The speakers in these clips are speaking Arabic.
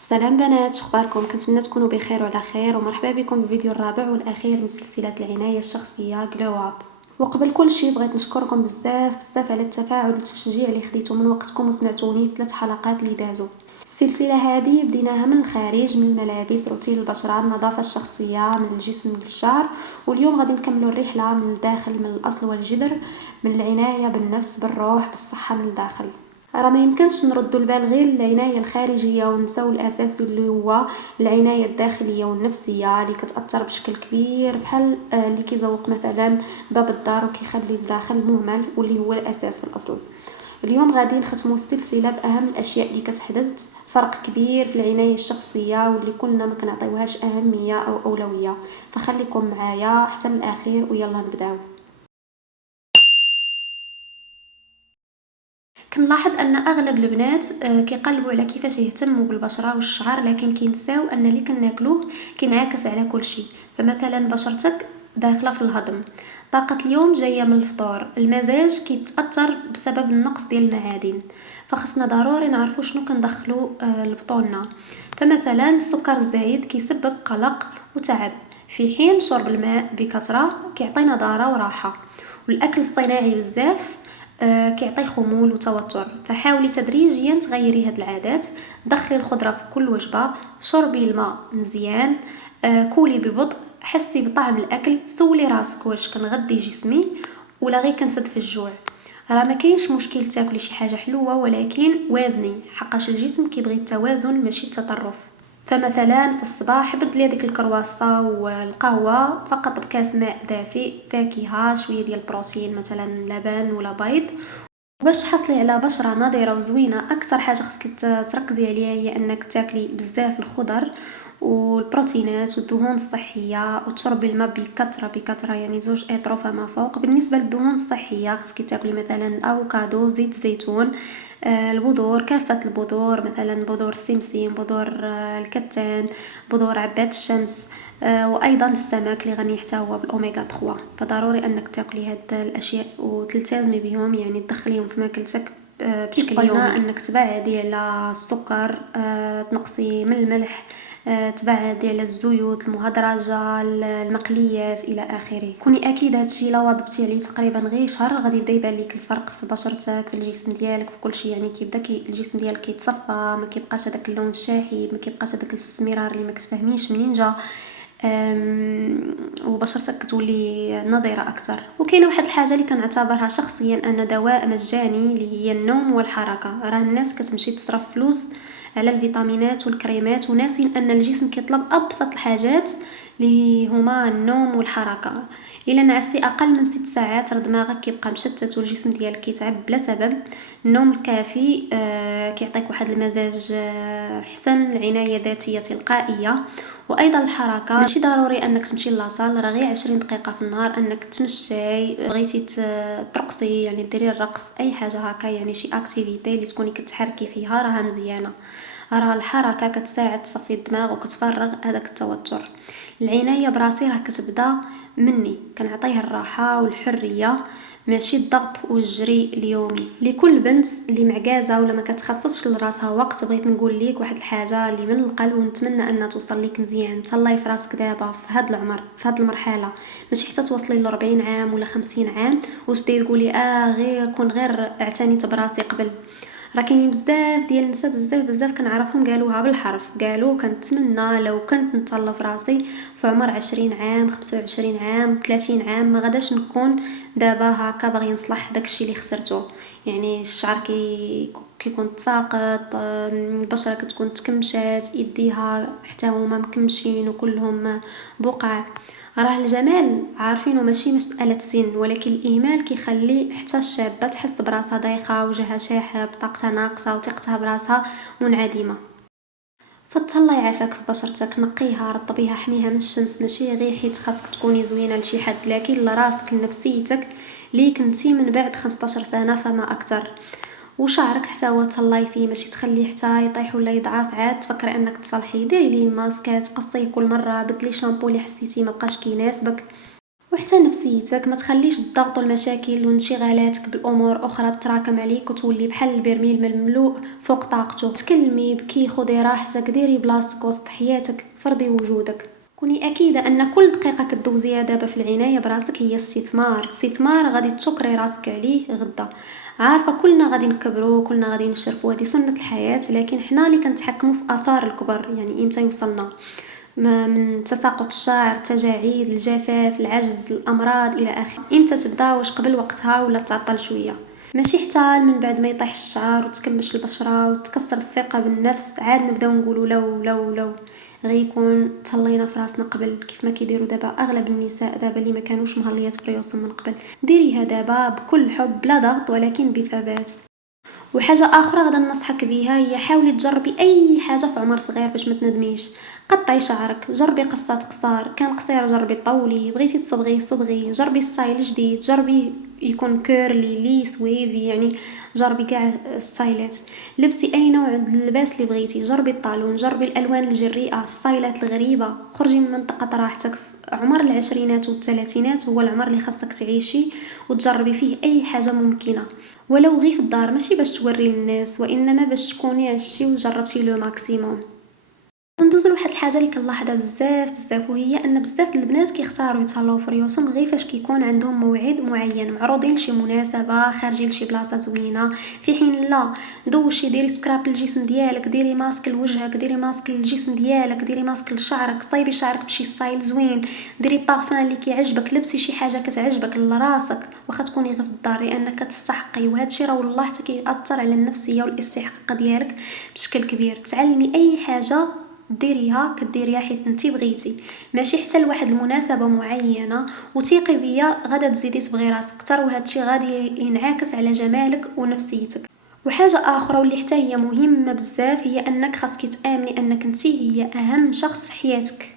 سلام بنات، شخباركم؟ كنتمنى تكونوا بخير وعلى خير، ومرحبا بكم بالفيديو الرابع والاخير من سلسله العنايه الشخصيه جلو اب. وقبل كل شيء بغيت نشكركم بزاف على التفاعل والتشجيع اللي خديتوا من وقتكم وسمعتوني في 3 حلقات اللي دازوا. السلسله هذه بديناها من الخارج، من الملابس، روتين البشره، النظافه الشخصيه، من الجسم للشعر. واليوم غادي نكملوا الرحله من الداخل، من الاصل والجذر، من العنايه بالنفس، بالروح، بالصحه من الداخل. راه ما يمكنش نردوا البال غير العنايه الخارجيه ونساو الاساس اللي هو العنايه الداخليه والنفسيه اللي كتاثر بشكل كبير، بحال اللي كيزوق مثلا باب الدار وكيخلي الداخل مهمل واللي هو الاساس في الاصل. اليوم غادي نختموا السلسله باهم الاشياء اللي كتحدث فرق كبير في العنايه الشخصيه واللي كنا ما كنعطيوهاش اهميه او اولويه. فخليكم معايا حتى الاخير ويلا نبداو. كنلاحظ ان اغلب البنات كيقلبوا على كيفاش يهتموا بالبشره والشعر، لكن كينساو ان اللي كناكلوه كينعكس على كل شيء. فمثلا بشرتك داخله في الهضم، طاقه اليوم جايه من الفطور، المزاج كيتاثر بسبب النقص ديال المعادن. فخصنا ضروري نعرفوا شنو كندخلوا لبطوننا. فمثلا السكر الزايد كيسبب قلق وتعب، في حين شرب الماء بكثره كيعطي نضاره وراحه. والاكل الصناعي بزاف كيعطي خمول وتوتر. فحاولي تدريجيا تغيري هاد العادات، دخلي الخضره في كل وجبه، شربي الماء مزيان، كولي ببطء، حسي بطعم الاكل، سولي راسك واش كنغذي جسمي ولا غير كنسد في الجوع. راه ما كاينش مشكل تاكلي شي حاجه حلوه، ولكن وازني، حقاش الجسم كيبغي التوازن ماشي التطرف. فمثلا في الصباح بدلي هذيك الكرواسه والقهوه فقط بكاس ماء دافئ، فاكهه، شويه ديال البروتين مثلا لبن ولا بيض. باش تحصلي على بشرة نضرة وزوينة، أكتر حاجة خصك تركزي عليها هي أنك تاكلي بزاف الخضر والبروتينات والدهون الصحية، وتشربي الماء بكثرة، يعني 2 إطرو فما فوق. بالنسبة للدهون الصحية خصك تاكلي مثلا الأفوكادو، زيت الزيتون، البذور، كافة البذور، مثلا بذور السمسم، بذور الكتان، بذور عباد الشمس، وايضا السمك اللي غني حتى هو بالاوميغا 3. فضروري انك تاكلي هاد الاشياء وتلتزمي بهم، يعني تدخليهم في ماكلتك بشكل يومي. انك تبعدي على السكر، تنقصي من الملح، تبعدي على الزيوت المهدرجه، المقليات الى اخره. كوني اكيد هادشي الا واظبتي عليه تقريبا غير شهر غادي يبدا يبان لك الفرق في بشرتك، في الجسم ديالك، في كل شيء. يعني كيبدا الجسم ديالك كيتصفى، ما كيبقاش هذاك اللون الشاحب، ما كيبقاش هذاك الاستمرار اللي ما كتفهميش منين جا. وبشرتك كتولي نضيره اكثر. وكاينه واحد الحاجه اللي كنعتبرها شخصيا ان دواء مجاني، اللي هي النوم والحركه. راه الناس كتمشي تصرف فلوس على الفيتامينات والكريمات وناسين ان الجسم كيطلب ابسط الحاجات اللي هما النوم والحركه. الا نعستي اقل من 6 ساعات راه دماغك كيبقى مشتت والجسم ديالك كيتعب بلا سبب. النوم الكافي كيعطيك واحد المزاج حسن، العنايه الذاتيه تلقائيه. وايضا الحركه، ماشي ضروري انك تمشي لاصال، راه غير 20 دقيقه في النهار انك تمشي، بغيتي ترقصي يعني ديري الرقص، اي حاجه هكا، يعني شي اكتيفيتي اللي تكوني كتحركي فيها راها مزيانه. راه الحركه كتساعد تصفي الدماغ وكتفرغ هذاك التوتر. العنايه براسي راه كتبدا مني، كنعطيه الراحه والحريه، ماشي الضغط والجري اليومي. لكل بنت اللي معجزه ولا ما كتخصصش لراسها وقت، بغيت نقول ليك واحد الحاجه اللي من القلب ونتمنى انها توصل لك مزيان. تهلاي في راسك دابا في هذا العمر، في هذه المرحله، ماشي حتى توصلي ل 40 عام ولا 50 عام وتبداي تقولي غير كون غير اعتنيت براسي قبل. راه كاينين بزاف ديال النساء، بزاف كنعرفهم قالوها بالحرف، قالوا كنتمنى لو كنت نتهلا في راسي في عمر 20 عام، 25 عام، 30 عام، ما غاداش نكون دابا هكا باغي نصلح داكشي اللي خسرته. يعني الشعر كيكون تساقط، البشره كتكون تكمشات، يديها حتى هما مكمشين وكلهم بقع. راه الجمال عارفينه ماشي مسألة سن، ولكن الإهمال كيخلي حتى الشابة تحس براسها دايخة، وجهها شاحب، طاقتها ناقصة، وثقتها براسها منعدمة. فتهلا يعافاك في بشرتك، نقيها، رطبيها، حميها من الشمس، ماشي غير حيت خاصك تكوني زوينه لشي حد، لكن لراسك، لنفسيتك، ليك انتي من بعد 15 سنه فما اكثر. وشعرك حتى هو تهلاي فيه، ماشي تخليه حتى يطيح ولا يضعف عاد تفكري انك تصلحيه. ديري ليه ماسكات، قصيه كل مره، بدلي شامبو اللي حسيتي ما بقاش كيناسبك. وحتى نفسيتك، ما تخليش الضغط والمشاكل وانشغالاتك بالامور اخرى تراكم عليك وتولي بحال البرميل مملوء فوق طاقته. تكلمي، بكي، خدي راحتك، ديري بلاصتك وسط حياتك، فرضي وجودك. كوني اكيده ان كل دقيقه كدوزيها دابا في العنايه براسك هي استثمار غادي تشكري راسك عليه غدا. عارفه كلنا غادي نكبروا، كلنا غادي نشرفوا، هذه سنه الحياه، لكن حنا اللي كنتحكموا في اثار الكبر. يعني امتى يوصلنا من تساقط الشعر، التجاعيد، الجفاف، العجز، الامراض الى اخره. امتى تبدا؟ واش قبل وقتها ولا تعطل شويه؟ ماشي حتى من بعد ما يطيح الشعر وتكمش البشره وتكسر الثقه بالنفس عاد نبداو نقولوا لو غيكون تهلينا في راسنا قبل، كيف ما كيديروا دابا اغلب النساء دابا اللي ما كانوش مهليات في ريوسهم من قبل. ديريها دابا بكل حب بلا ضغط ولكن بثبات. وحاجة أخرى غادا ننصحك بيها هي حاولي تجربي أي حاجة في عمر صغير باش ما تندميش. قطعي شعرك، جربي قصات قصار، كان قصير جربي طولي، بغيتي تصبغي صبغي، جربي ستايل جديد، جربي يكون كيرلي ليس ويفي، يعني جربي كاع ستايلات. لبسي أي نوع اللباس اللي بغيتي، جربي الطالون، جربي الألوان الجريئة، ستايلات الغريبة، خرجي من منطقة راحتك. عمر العشرينات والثلاثينات هو العمر اللي خاصك تعيشي وتجربي فيه أي حاجة ممكنة، ولو غير في الدار، ماشي باش توري للناس وانما باش تكوني عشتي وجربتي لو ماكسيموم. ندوزو لواحد الحاجه اللي كنلاحظها بزاف وهي ان بزاف البنات كيختاروا يتهلاو في ريوسهم غير فاش كيكون عندهم موعد معين، معروضين لشي مناسبه، خارجين لشي بلاصه زوينه، في حين لا. دوشي، ديري سكراب للجسم ديالك، ديري ماسك لوجهك، ديري ماسك للجسم ديالك، ديري ماسك لشعرك، صايبي شعرك بشي ستايل زوين، ديري بارفان اللي كيعجبك، لبسي شي حاجه كتعجبك لراسك واخا تكوني غير في الدار، لانك تستحقي. وهادشي راه والله حتى كيأثر على النفسيه والاستحقاق ديالك بشكل كبير. تعلمي اي حاجه ديريها كديريها حيت نتي بغيتي، ماشي حتى لواحد المناسبه معينه. وثيقي بيا غادا تزيدي تبغي راسك اكثر، وهادشي غادي ينعكس على جمالك ونفسيتك. وحاجه اخرى واللي حتى هي مهمه بزاف هي انك خاصك تامني انك نتي هي اهم شخص في حياتك،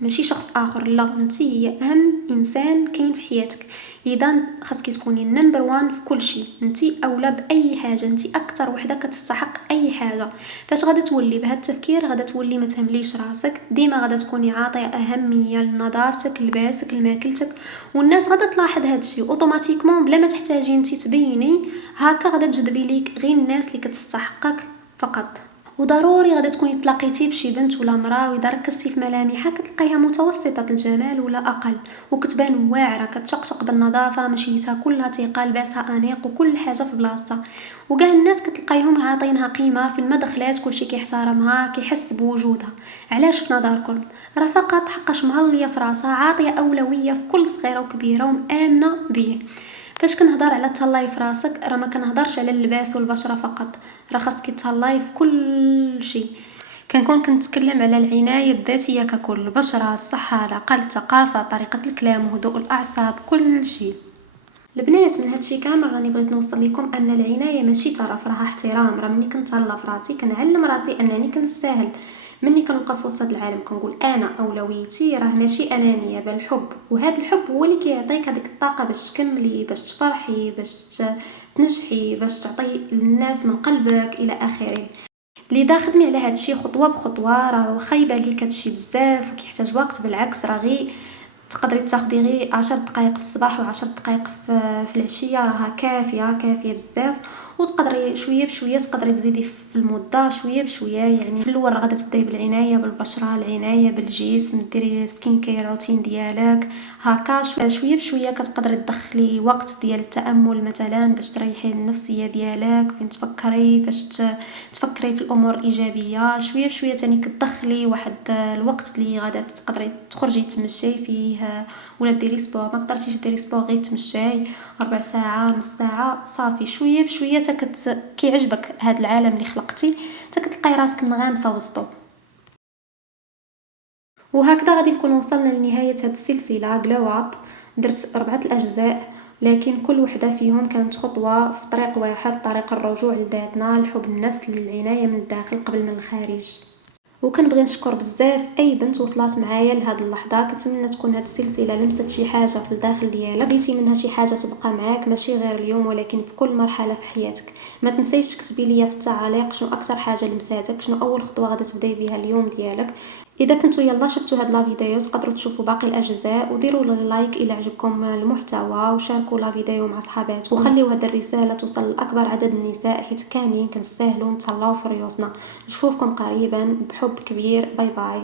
ماشي شخص اخر، لا، نتي هي اهم انسان كاين في حياتك. اذا خاصك تكوني نمبر وان في كل شيء، نتي اولى باي حاجه، نتي اكثر وحده كتستحق اي حاجه. فاش غادا تولي بهذا التفكير غادا تولي ما تهمليش راسك، ديما غادا تكوني عاطيه اهميه لنظافتك، لباسك، لماكلتك. والناس غادا تلاحظ هذا الشيء اوتوماتيكمون بلا ما تحتاجي انت تبيني، هكا غادا تجذبي ليك غير الناس اللي كتستحقك فقط. وضروري غادا تكوني تلاقيتي بشي بنت ولا مراه واذا ركزتي في ملامحها كتلقايها متوسطه الجمال ولا اقل، وكتبان واعره، كتشقشق بالنظافه، مشيتها كلها ثقه، لباسها انيق، وكل حاجه في بلاصتها. وكاع الناس كتلقايهم عاطينها قيمه في المدخلات، كلشي كيحترمها، كيحس بوجودها. علاش في نظركم؟ راه فقط حقاش مهليه في راسها، عاطيه اولويه في كل صغيره وكبيره ومامنه بيه. فاش كنهضر على تهلاي في راسك راه ما كنهضرش على اللباس والبشره فقط، راه خاصك تهلاي في كل شيء. كنتكلم على العنايه الذاتيه ككل، البشره، الصحه، العقل، الثقافه، طريقه الكلام، وهدوء الاعصاب، كل شيء. البنات، من هادشي كامل راني بغيت نوصل لكم ان العنايه ماشي ترف، راها احترام. راه مني كنتهلا في راسي كنعلم راسي انني كنستاهل. مني كنوقف وسط العالم كنقول انا اولويتي راه ماشي انانيه بل حب، وهذا الحب هو اللي كيعطيك هذيك الطاقه باش تكملي، باش تفرحي، باش تنجحي، باش تعطي للناس من قلبك الى اخره. لذا خدمي على هادشي خطوه بخطوه. راه واخا يبان ليك هادشي بزاف وكيحتاج وقت، بالعكس راه غير تقدري تاخدي غير 10 دقائق في الصباح و10 دقائق في العشيه، راها كافيه بزاف. وتقدري شويه بشويه تقدري تزيدي في المده شويه بشويه. يعني في الاول غادا تبداي بالعنايه بالبشره، العنايه بالجسم، ديري سكين كير روتين ديالك، هكا شويه بشويه كتقدري تدخلي وقت ديال التامل مثلا باش تريحي النفسيه ديالك، فين تفكري فاش تفكري في الامور الايجابيه. شويه بشويه تاني كتدخلي واحد الوقت اللي غادا تقدري تخرجي تمشي فيه ولا ديري سبور. ما قدرتيش ديري سبور غير تمشي ربع ساعه نص ساعه صافي. شويه بشويه كيعجبك هاد العالم اللي خلقتي كتلقاي راسك منغمسه وسطو. وهكذا غادي نكون وصلنا لنهاية هاد السلسلة جلو اب. درت 4 الأجزاء، لكن كل وحدة فيهم كانت خطوة في طريق واحد، طريق الرجوع لذاتنا، الحب النفس، للعناية من الداخل قبل من الخارج. وكنبغي نشكر بزاف اي بنت وصلات معايا لهاد اللحظه. كنتمنى تكون هاد السلسله لمست شي حاجه في الداخل ديالك، لقيتي منها شي حاجه تبقى معاك، ماشي غير اليوم ولكن في كل مرحله في حياتك. ما تنسيش تكتبي لي في التعاليق شنو اكثر حاجه لمساتك، شنو اول خطوه غادا تبداي بها اليوم ديالك. إذا كنتو يلا شفتوا هاد لا فيديو تقدروا تشوفوا باقي الأجزاء، وديروا لي لايك إلا عجبكم المحتوى، وشاركوا لا فيديو مع صحاباتكم، وخليو هاد الرسالة توصل لأكبر عدد النساء حيت كاملين كنستاهلوا نتهلاو في ريوسنا. نشوفكم قريبا بحب كبير، باي باي.